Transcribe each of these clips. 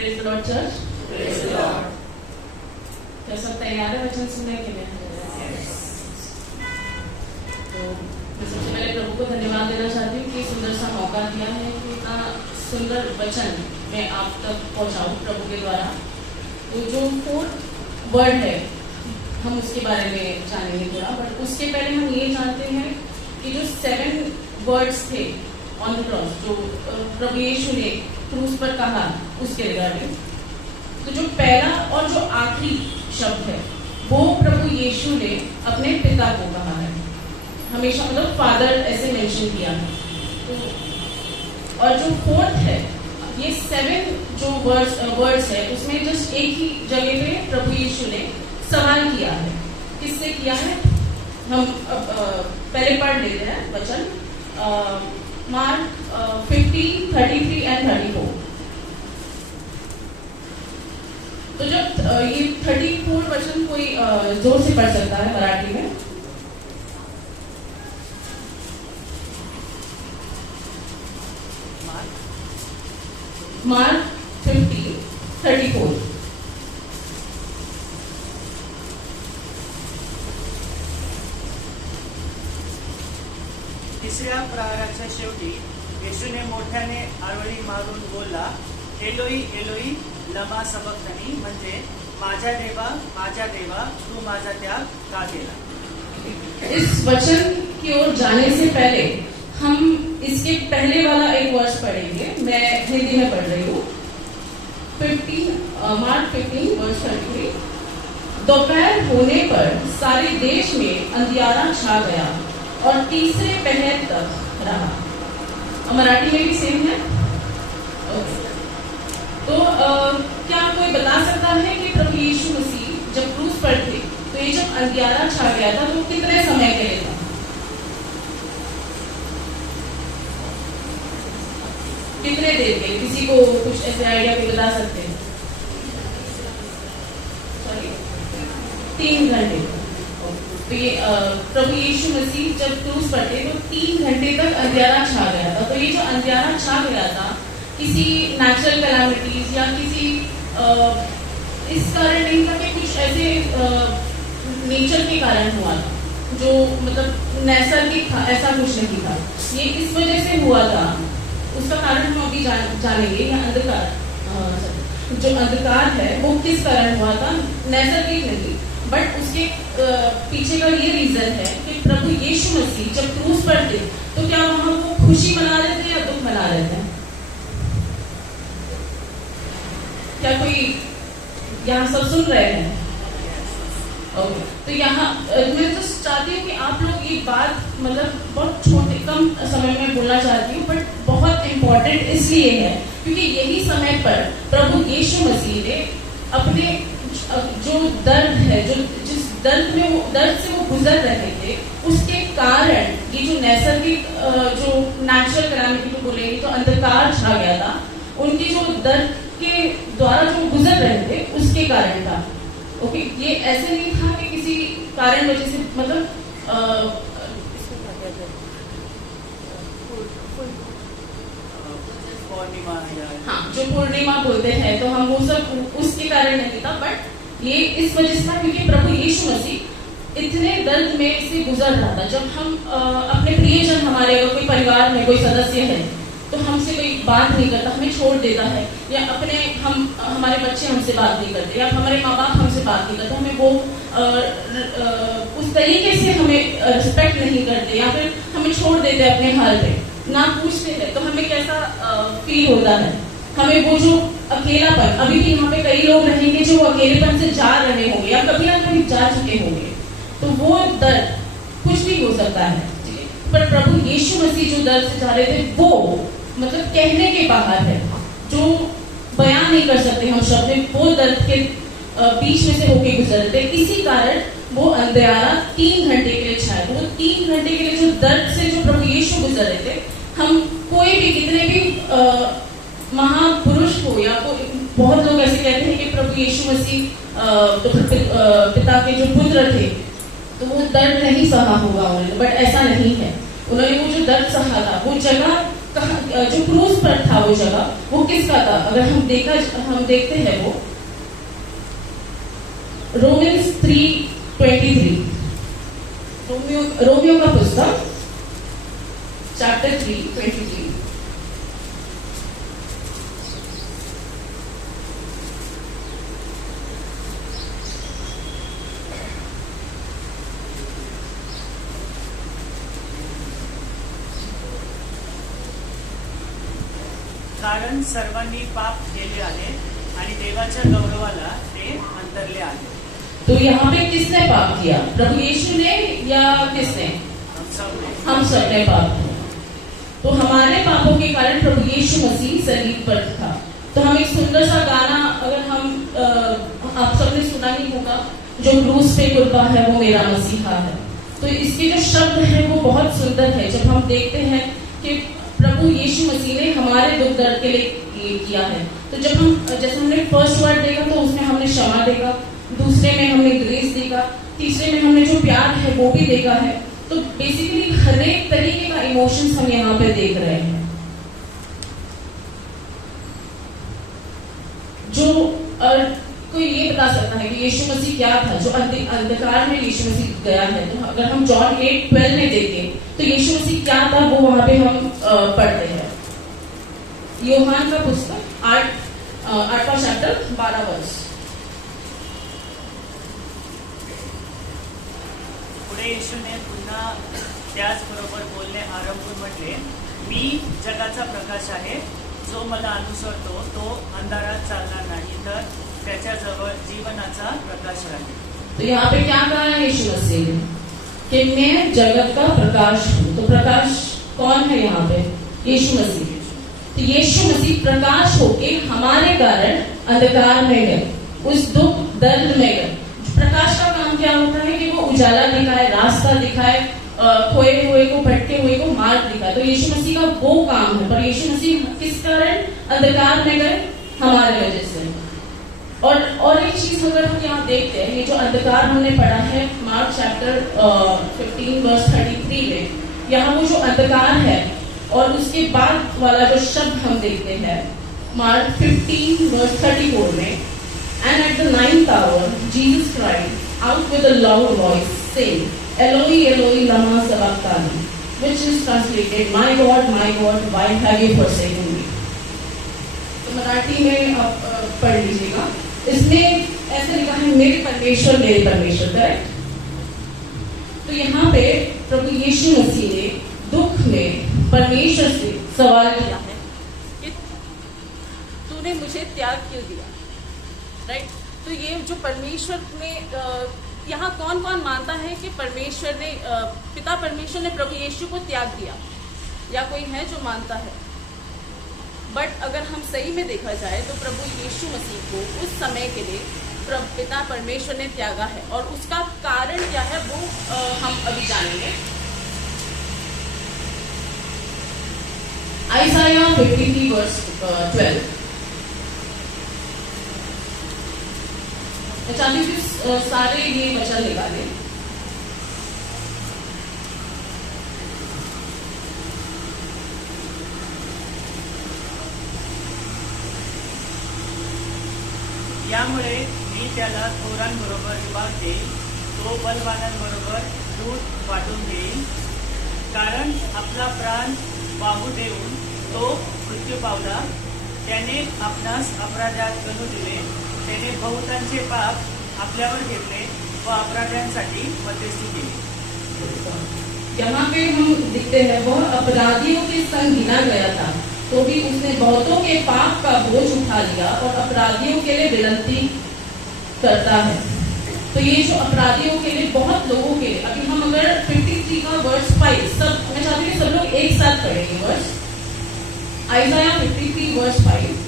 Praise the Lord church. Praise the Lord. क्या सब तैयार है वचन सुनने के लिए? तो मैं सबसे पहले प्रभु को धन्यवाद देना चाहती हूँ कि सुंदर सा मौका दिया है कि इतना सुंदर वचन मैं आप तक पहुँचाऊँ प्रभु के द्वारा। तो जो 4 वर्ड है हम उसके बारे में जानेंगे थोड़ा, बट उसके पहले हम ये जानते हैं कि जो 7 वर्ड्स थे ऑन द क्रॉस, जो प्रभु यीशु ने क्रूस पर कहा उसके रिगार्डिंग, तो जो पहला और जो आखिरी शब्द है वो प्रभु यीशु ने अपने पिता को कहा है। हमेशा मतलब फादर ऐसे मेंशन किया है। तो और जो 4th है, ये 7 जो वर्ड्स है उसमें जस्ट एक ही जगह पे प्रभु यीशु ने सवाल किया है। किससे किया है? हम पहले पढ़ लेते हैं वचन, मार्क 15, 33 एंड 34। तो जब ये 34 वचन कोई जोर से पढ़ सकता है मराठी में? मार्क 15, 34। तिसऱ्या प्रहराच्या शेवटी येशूने मोठ्याने आरोळी मारून बोलला, एलोई एलोई लमा सबक्तनी, म्हणजे माझ्या देवा तू माझा त्याग का केला। इस वचन की ओर जाने से पहले हम इसके पहले वाला एक वर्ष पढ़ेंगे। मैं हिंदी में पढ़ रही हूँ। मार्क 15 वर्ष 33। दोपहर होने पर सारे देश में अंधियारा छा गया और तीसरे पहर तक रहा। मराठी में भी सेम है। तो क्या कोई बता सकता है कि प्रभु यीशु मसीह जब क्रूस पर थे तो ये जब अंधियारा छा गया था तो कितने समय के लिए था? कितने देर के? किसी को कुछ ऐसे आइडिया भी बता सकते हैं? 3 घंटे। तो ये प्रभु यीशु मसीह जब क्रूस पर थे तो 3 घंटे तक अंधियारा छा गया था। तो ये जो अंधियारा छा गया था किसी नेचुरल कैलामिटीज या किसी इस कारण नहीं था कि कुछ ऐसे नेचर के कारण हुआ था, जो मतलब नैसर्गिक था, ऐसा कुछ नहीं था। ये किस वजह से हुआ था उसका कारण हम अभी जानेंगे। या अंधकार, जो अंधकार है वो किस कारण हुआ था, नैसर्गिक नहीं, बट उसके पीछे का ये रीजन है कि प्रभु यीशु मसीह जब क्रूस पर थे तो क्या वहां वो खुशी मना रहे थे या दुख मना रहे थे? क्या कोई यहाँ सब सुन रहे हैं? ओके। तो यहाँ मैं तो चाहती हूँ कि आप लोग ये बात मतलब बहुत छोटे कम समय में बोलना चाहती हूँ, बट बहुत इम्पोर्टेंट इसलिए है क्योंकि यही समय पर प्रभु यीशु मसीह ने अपने जो दर्द है, जो जिस दर्द से वो गुजर रहे थे, उसके कारण ये जो नैसर्गिक जो नेचुरल कैलामिटी को बोलेंगे तो अंधकार छा गया था, उनके जो दर्द के द्वारा जो गुजर रहे थे उसके कारण था। ओके, ये ऐसे नहीं था कि किसी कारण वजह से मतलब हाँ, जो पूर्णिमा बोलते हैं तो हम वो सब उसके कारण नहीं था, बट ये इस वजह से था क्योंकि प्रभु यीशु मसीह इतने दर्द में से गुजर रहा था। जब हम अपने प्रियजन, हमारे अगर कोई परिवार में कोई सदस्य है तो हमसे कोई बात नहीं करता, हमें छोड़ देता है, या हमारे बच्चे हमसे बात नहीं करते, या हमारे माँ बाप हमसे बात नहीं करते, हमें वो उस तरीके से हमें रिस्पेक्ट नहीं करते, या फिर हमें छोड़ देते अपने हाल पे, ना पूछते हैं, तो हमें कैसा फील होता है? हमें वो जो अकेलापन, अभी भी यहाँ पे कई लोग रहेंगे जो अकेलेपन से जा रहे होंगे या कभी ना कभी जा चुके होंगे, तो वो दर्द कुछ भी हो सकता है, पर प्रभु यीशु मसीह जो दर्द से जा रहे थे वो मतलब कहने के बाहर है, जो बयान नहीं कर सकते हम शब्द में, वो दर्द के बीच में से होके गुजर थे। इसी कारण वो अंधियारा 3 घंटे के लिए छाया। वो 3 घंटे के लिए जो दर्द से जो प्रभु यीशु गुजर रहे थे, हम कोई भी कितने भी महापुरुष हो या बहुत लोग ऐसे कहते हैं कि प्रभु यीशु मसीह तो पिता के जो पुत्र थे तो वो दर्द नहीं सहा होगा उन्होंने, बट ऐसा नहीं है। उन्होंने वो जो दर्द सहा था वो जगह जो क्रूज पर था वो जगह, वो किसका था? अगर हम देखते हैं वो रोमन्स 3:23, रोमियो का पुस्तक चैप्टर 3:23। कारण सर्वांनी पाप केले आहे आणि देवाच्या गौरवाला ते अंतरले आहे। तो यहाँ पे किसने पाप किया? प्रभु यीशु ने या किसने? हम सब ने पाप किया। तो हमारे पापों के कारण प्रभु यीशु मसीह सलीब पर था। तो हम एक सुंदर सा गाना, अगर हम आप सबने सुना ही होगा, जो क्रूस पे कुर्बा है वो मेरा मसीहा है। तो इसके जो शब्द है वो बहुत सुंदर है। जब हम देखते हैं कि प्रभु यीशु मसीह ने हमारे दुख दर्द के लिए ये किया है, तो जब हम जैसे हमने फर्स्ट वर्ड देखा तो उसमें हमने क्षमा देखा, दूसरे में हमने ग्रेस देखा, तीसरे में हमने जो प्यार है वो भी देखा है। तो बेसिकली हर एक तरीके का इमोशंस हम यहाँ पे देख रहे हैं। जो कोई ये बता सकता है कि यीशु मसीह क्या था? जो अंधकार में यीशु मसीह गया है। तो अगर हम जॉन 8:12 में देखें तो यीशु मसीह क्या था वो वहां पे हम पढ़ते हैं। यूहन्ना का पुस्तक 8वां चैप्टर 12 वर्ष। पुढे येशूने पुन्हा त्याचबरोबर बोलणे आरंभून म्हटले, मी जगाचा प्रकाश आहे, जो मला अनुसरतो तो अंधारात चालणार नाही, तर त्याच्याजवळ जीवनाचा प्रकाश राहील। तो यहाँ पे क्या कहा है यीशु मसीह ने कि मैं जगत का प्रकाश हूँ। तो प्रकाश कौन है यहाँ पे? यीशु मसीह। तो यीशु मसीह प्रकाश होके हमारे कारण अंधकार में गए, उस दुख दर्द में गए। प्रकाश का काम क्या होता है कि वो उजाला दिखाए, रास्ता दिखाए, खोए हुए को, भटके हुए को मार्ग दिखाए। तो यीशु मसीह का वो काम है। पर यीशु मसीह किस कारण अंधकार में गए? हमारे वजह से। और एक चीज अगर हम यहाँ देखते हैं, ये जो अंधकार हमने पढ़ा है मार्क चैप्टर 15 वर्स 33 में, यहाँ वो जो अंधकार है और उसके बाद वाला जो शब्द हम देखते हैं मार्क 15 वर्स 34 में, and at the 9th hour Jesus cried out with a loud voice saying, Eloi Eloi lama sabachthani, which is translated, my God, why have you forsaken me? तो मराठी में आप पढ़ लीजिएगा। इसमें ऐसे लिखा है, मेरे परमेश्वर, करेक्ट? तो यहाँ पे प्रभु यीशु मसीह ने दुख में परमेश्वर से सवाल किया है कि तूने मुझे त्याग क्यों दिया, राइट? तो ये जो परमेश्वर ने यहाँ कौन कौन मानता है कि परमेश्वर ने पिता परमेश्वर ने प्रभु यीशु को त्याग दिया, या कोई है जो मानता है? बट अगर हम सही में देखा जाए तो प्रभु यीशु मसीह को उस समय के लिए पिता परमेश्वर ने त्यागा है, और उसका कारण क्या है वो हम अभी जानेंगे। आइसाया 53 वर्स 12। मैं चाहती हूँ कि सारे ये वचन निकालें। यामुळे मी त्याला थोरांबरोबर विभाग देईल, तो बलवानांबरोबर दूध वाटून देईल, कारण आपला प्राण वाहू देऊन तो मृत्यू पावला, त्याने आपणास अपराधात गणू दिले, त्याने बहुतांचे पाप आपल्यावर घेतले व अपराध्यांसाठी मध्यस्थी केली। यहाँ पे हम दिखते हैं वह अपराधियों के संग गिना गया था, तो भी उसने बहुतों के पाप का बोझ उठा लिया और अपराधियों के लिए विनती करता है। तो ये जो अपराधियों के लिए, बहुत लोगों के लिए, अभी हम अगर 53 का वर्स 5 सब, मैं चाहती हूँ सब लोग एक साथ पढ़ेंगे वर्स। आइसाया 53 वर्स 5।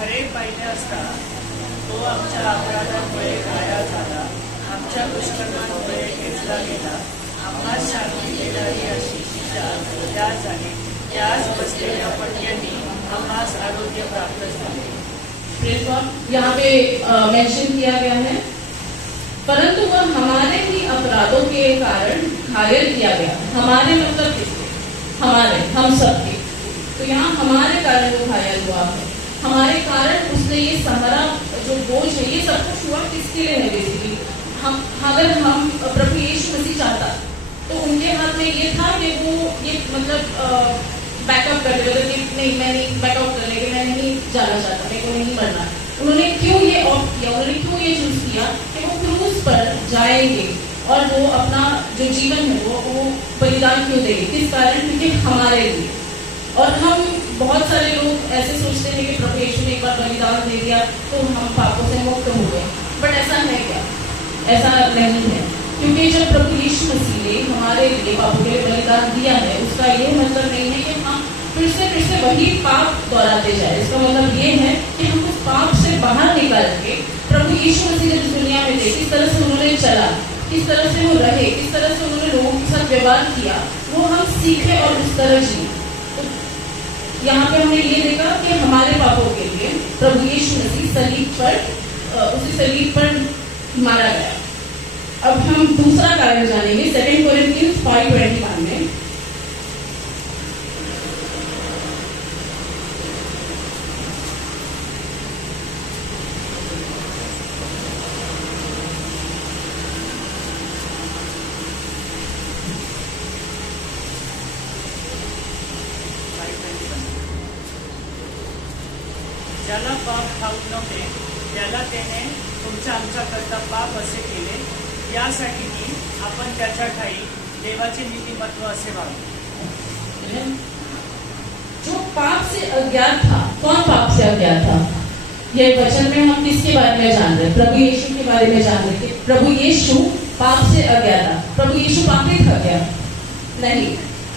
खरे पाहिले असता तो आमच्या अपराधांमुळे घायाळ झाला, आमच्या दुष्कर्मांमुळे घेतला गेला, आम्हास शांती देणारी अशी शिक्षा त्यास झाली, त्यास बसलेल्या पट्ट्यांनी आम्हास आरोग्य प्राप्त झाले। यहाँ पे मेंशन किया गया है, परंतु वह हमारे ही अपराधों के कारण घायल किया गया। हमारे मतलब किसके? हमारे, हम सबके। तो यहाँ हमारे कारण वो घायल हुआ है, हमारे कारण उसने ये सहारा जो बोझ है ये सब कुछ हुआ किसके लिए है बेसिकली? हम, अगर हम प्रभु यीशु मसीह चाहता तो उनके हाथ में ये था कि वो ये मतलब बैकअप कर दे, कि नहीं मैं नहीं बैकअप करने के, मैं नहीं जाना चाहता, मेरे को नहीं मरना। उन्होंने क्यों ये ऑप्ट किया, उन्होंने क्यों ये चूज किया कि वो क्रूज पर जाएंगे और वो अपना जो जीवन है वो बलिदान क्यों देंगे? किस कारण? क्योंकि हमारे लिए। और हम बहुत सारे लोग ऐसे सोचते हैं कि प्रभु यीशु ने एक बार बलिदान दे दिया तो हम पापों से मुक्त हो गए, बट ऐसा है क्या? ऐसा नहीं है, क्योंकि जब प्रभु यीशु मसीह ने हमारे लिए पापों के लिए बलिदान दिया है, उसका ये मतलब नहीं है कि हम फिर से वही पाप दोहराते जाए। इसका मतलब ये है कि हम उस पाप से बाहर निकल के प्रभु यीशु मसीह जब इस दुनिया में थे, किस तरह से उन्होंने चला, किस तरह से वो रहे, किस तरह से उन्होंने लोगों के साथ व्यवहार किया, वो हम सीखे और उस तरह जिए। तो यहाँ पे हमने ये देखा कि हमारे पापों के लिए प्रभु यीशु मसीह सलीब पर, उसी सलीब पर मारा गया। अब हम दूसरा कारण जानेंगे 2 कोरिन्थियंस 5:21 में। ज्याला पाप ठाऊक नव्हते त्याला त्याने तुमच्या आमच्याकरता पाप असे केले, यासाठी की आपण त्याच्या ठाई देवाचे नीतिमत्व असे व्हावे। जो पाप से अज्ञात था, कौन पाप से अज्ञात था? ये वचन में हम किसके बारे में जान रहे हैं? प्रभु यीशु के बारे में जान रहे हैं। प्रभु यीशु पाप से अज्ञात था। प्रभु यीशु पापी था क्या? नहीं।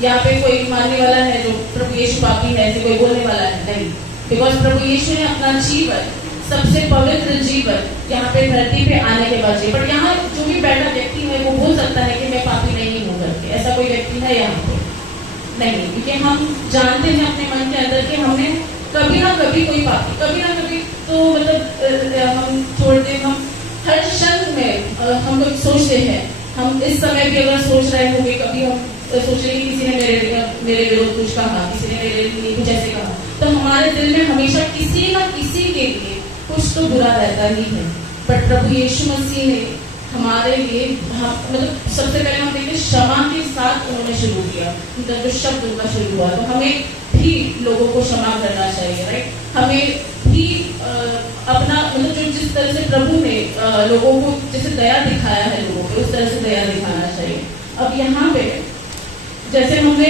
यहाँ पे कोई मानने वाला है जो प्रभु यीशु पापी है, ऐसे कोई बोलने वाला है? नहीं। बिकॉज प्रभु यीशु ने अपना जीवन, सबसे पवित्र जीवन यहाँ पे धरती पे आने के बाद, बट यहाँ जो भी बैठा व्यक्ति है वो बोल सकता है कि मैं पापी नहीं हूँ करके। ऐसा कोई व्यक्ति है यहाँ पे? नहीं, क्योंकि हम जानते हैं अपने मन के अंदर कि हमने कभी ना कभी कोई पापी, कभी ना कभी तो मतलब हम छोड़ते, हम हर क्षण में हम लोग सोचते हैं। हम इस समय भी अगर सोच रहे होंगे, कभी हम सोच रहे किसी ने मेरे विरोध कुछ कहा, किसी ने मेरे लिए कुछ ऐसे कहा, तो हमारे दिल में हमेशा किसी ना किसी के लिए कुछ तो बुरा रहता ही है। बट प्रभु यीशु मसीह ने हमारे लिए मतलब सबसे पहले हम देखते क्षमा के साथ उन्होंने शुरू किया, उनका जो शब्द उनका शुरू हुआ, तो हमें भी लोगों को क्षमा करना चाहिए, राइट? हमें भी अपना मतलब जो जिस तरह से प्रभु ने लोगों को जैसे दया दिखाया है लोगों को, उस तरह से दया दिखाना चाहिए। अब यहाँ पे जैसे हमने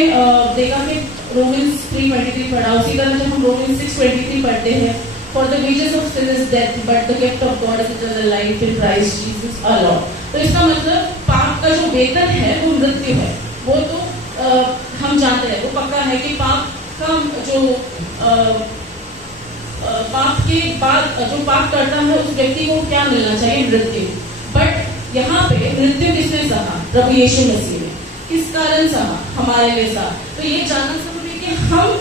देखा कि रोमन्स 3:23 पढ़ा, उसी तरह जब हम रोमन्स 6:23 पढ़ते हैं, For the wages of sin is death, but the gift of God is eternal life in Christ Jesus our Lord. तो इसका मतलब पाप का जो वेतन है वो मृत्यु है। वो तो हम जानते हैं, वो पक्का है कि पाप का जो पाप के बाद जो पाप करता है उस व्यक्ति को क्या मिलना चाहिए? मृत्यु। बट यहाँ पे मृत्यु किसने सहा? प्रभु यीशु मसीह ने। किस कारण सहा? हमारे लिए सहा। तो ये जानना जरूरी कि हम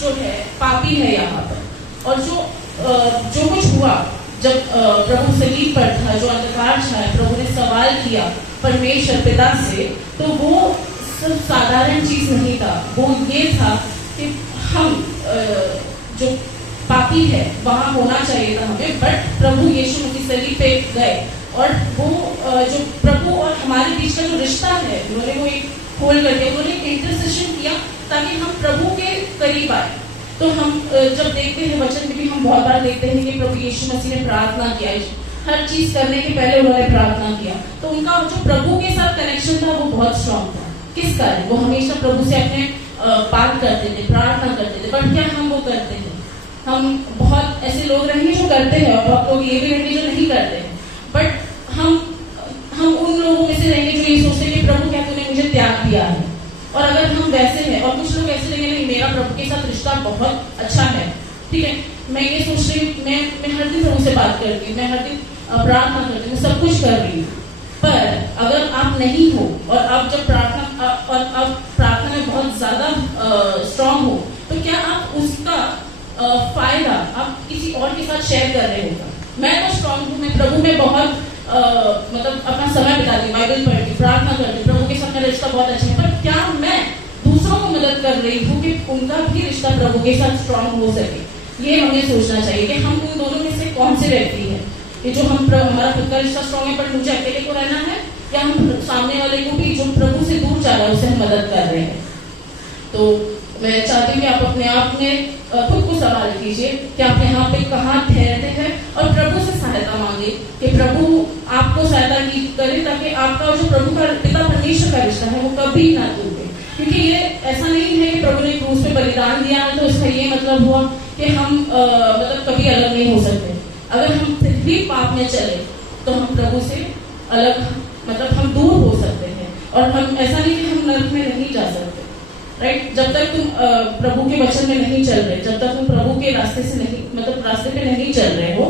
जो है पापी है यहाँ पर, और जो कुछ हुआ जब प्रभु सलीब पर था, जो अंधकार छाया, प्रभु ने सवाल किया परमेश्वर पिता से, तो वो सब साधारण चीज नहीं था। वो ये था कि हम जो पापी है वहां होना चाहिए था हमें, बट प्रभु यीशु मसीह सलीब पे गए और वो जो प्रभु और हमारे बीच का जो रिश्ता है उन्होंने वो एक खोल करके उन्होंने इंटरसेशन किया ताकि हम प्रभु के करीब आए। तो हम जब देखते हैं वचन में भी हम बहुत बार देखते हैं कि प्रभु यीशु मसीह ने प्रार्थना किया, हर चीज करने के पहले उन्होंने प्रार्थना किया। तो उनका जो प्रभु के साथ कनेक्शन था वो बहुत स्ट्रांग था। किस कारण? वो हमेशा प्रभु से अपने बात करते थे, प्रार्थना करते थे। बट क्या हम वो करते हैं? हम बहुत ऐसे लोग रहेंगे जो करते हैं और बहुत लोग ये भी रहेंगे जो नहीं करते हैं। बट हम उन लोगों में से रहेंगे जो ये सोचते हैं कि प्रभु क्या तूने मुझे त्याग दिया है। और अगर हम वैसे हैं, और कुछ लोग ऐसे रहेंगे नहीं मेरा प्रभु के साथ रिश्ता बहुत अच्छा है, ठीक है, मैं ये सोच रही हूँ, मैं हर दिन प्रभु से बात करती हूँ, मैं हर दिन प्रार्थना करती हूँ, सब कुछ कर रही हूँ, पर अगर आप नहीं हो और आप जब प्रार्थना और आप प्रार्थना में बहुत ज्यादा स्ट्रांग हो, तो क्या आप उसका फायदा आप किसी और के साथ शेयर कर रहे होगा? मैं तो स्ट्रांग हूँ, मैं प्रभु में बहुत मतलब अपना समय बिताती, बाइबल पढ़ती, प्रार्थना करती, प्रभु के साथ मेरा रिश्ता बहुत अच्छा है, पर क्या मैं दूसरों को मदद कर रही हूँ कि उनका भी रिश्ता प्रभु के साथ स्ट्रांग हो सके? ये हमें सोचना चाहिए कि हम उन दोनों में से कौन से व्यक्ति हैं कि जो हमारा खुद का रिश्ता स्ट्रांग है पर मुझे अकेले को रहना है, या हम सामने वाले को भी जो प्रभु से दूर जा रहा है उसे हम मदद कर रहे हैं। तो मैं चाहती हूँ कि आप अपने आप में खुद को सवाल कीजिए कि आप यहाँ पे कहाँ ठहरते हैं, और प्रभु से सहायता मांगे कि प्रभु आपको सहायता करे ताकि आपका जो प्रभु का पिता परमेश्वर का रिश्ता है वो कभी ना टूटे। क्योंकि ये ऐसा नहीं है कि प्रभु ने क्रूस पे बलिदान दिया है तो इसका ये मतलब हुआ कि हम मतलब कभी अलग नहीं हो सकते। अगर हम फिर भी पाप में चले तो हम प्रभु से अलग, मतलब हम दूर हो सकते हैं, और हम ऐसा नहीं कि हम नरक में नहीं जा सकते, राइट? जब तक तुम प्रभु के वचन में नहीं चल रहे, जब तक तुम प्रभु के रास्ते से नहीं, मतलब रास्ते पे नहीं चल रहे हो,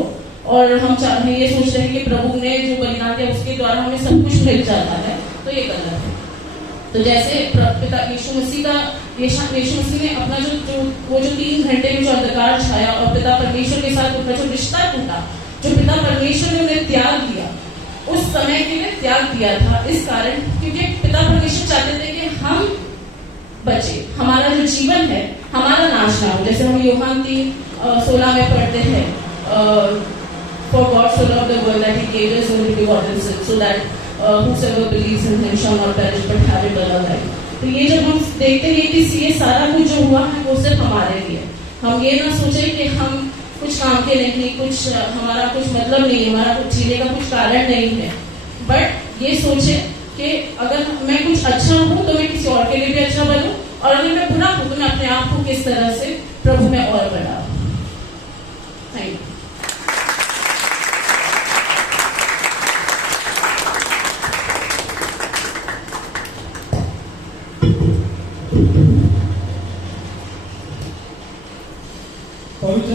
और हम ये सोच रहे हैं कि प्रभु ने जो बलिदान दिया उसके द्वारा हमें सब कुछ मिल जाता है, तो ये गलत है। तो जैसे पिता यीशु मसीह ने अपना वो जो 3 घंटे में जो अंधकार छाया और पिता परमेश्वर के साथ उनका जो रिश्ता टूटा, जो पिता परमेश्वर ने उन्हें त्याग दिया, उस समय के लिए त्याग दिया था इस कारण क्योंकि पिता परमेश्वर चाहते थे कि हम बचे, हमारा जो जीवन है हमारा नाश ना हो। जैसे हम यूहन्ना 3:16 में पढ़ते हैं, For God so loved the world that He gave His only begotten Son, so that whosoever believes in Him shall not perish but have eternal life. तो ये जब हम देखते हैं कि ये सारा कुछ जो हुआ है वो सिर्फ हमारे लिए, हम ये ना सोचे कि हम कुछ काम के नहीं, कुछ हमारा कुछ मतलब नहीं है, हमारा कुछ जीने का कुछ कारण नहीं है, बट ये सोचे कि अगर मैं कुछ अच्छा हूँ तो मैं किसी और के लिए भी अच्छा बनूं, और अगर मैं बुरा हूँ तो मैं अपने आप को किस तरह से प्रभु में और बढ़ाऊं। Thank you. पवित्र